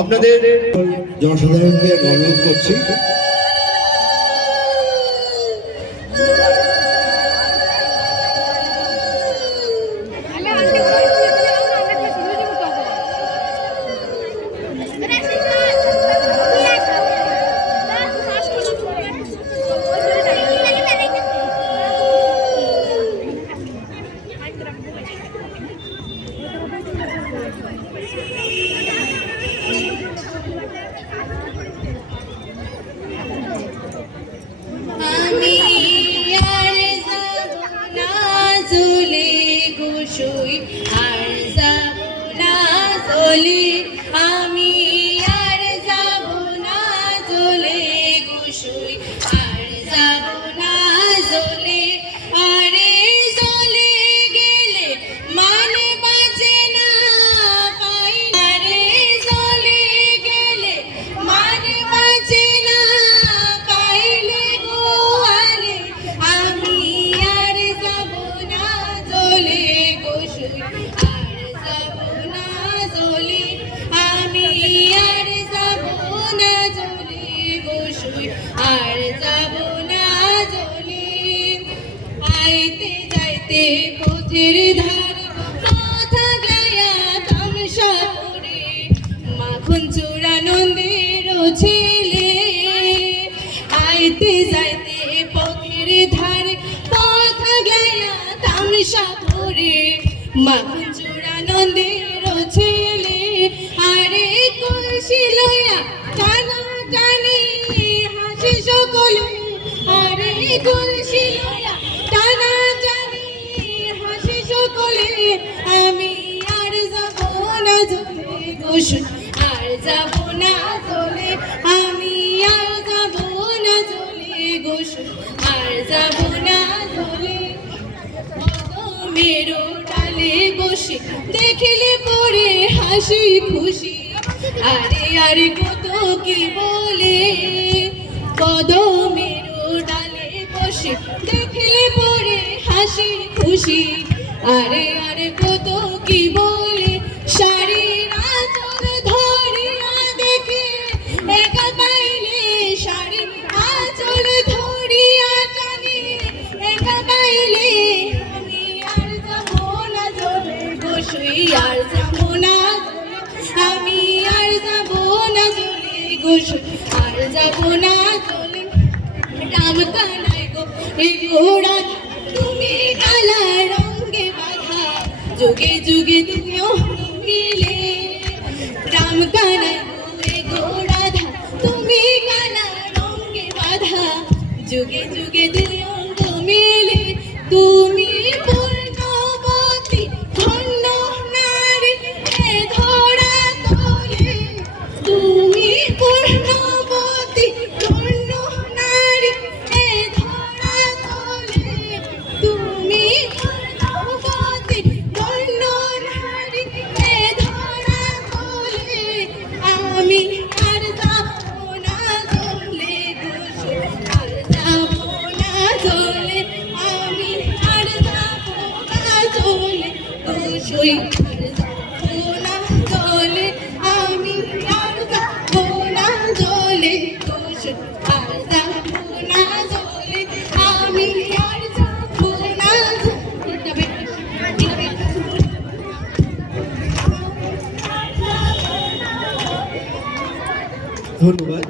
আপনাদের জনসাধারণকে অনুরোধ করছি আর যাব না জলে আইতে যাইতে পথের ধার মাথা গায়া তামসা করে মাখন চূড়া নন্দের ছেলে আইতে যাইতে পথের ধার মাথা গায়া তামসা করে মাখন চূড়া নন্দের ছেলে আরে কলসি লয়া টানা টানি হাসি সকলে আরে কলসি লয়া টানা টানি হাসি সকলে আমি আর যাব না জলে গোসল আর যাব না জলে আমি আর যাব না জলে গোসল আর যাব না জলে মেরো ডালে বসে দেখিলে পরে হাসি খুশি আরে আরে কত কি বলে কদমের ডালে বসে দেখিলে পরে হাসি খুশি আরে আরে কত কি বলে শাড়ির আঁচল ধরিয়া দেখে একা পাইলে শাড়ির আঁচল ধরিয়া টানি একা পাইলে আমি আর যাব না জলে গোসুই আর যাব না আমি আর যাব না জলে গোসল আর যাব না জলে রাম কানাই গো এই ঘোড়া তুমি কালা রঙে বাঁধা যুগে যুগে তুমিও মিলে রাম কানাই গো এই ঘোড়া তুমি কালা রঙে বাঁধা যুগে যুগে তুমিও মিলে তুমি পূর্ণবতী ধন্য নারী এ ধরা তোলে তুমি পূর্ণবতী ধন্য নারী এ ধরা তোলে তুমি পূর্ণবতী ধন্য নারী এ ধরা তোলে আমি আর যাব না জলে গোসল আর যাব না জলে আমি আর যাব না জলে গোসল আর যাব না জলে আমি আর যাব না জলে গোসল আর যাব না জলে আমি আর যাব না ধন্যবাদ।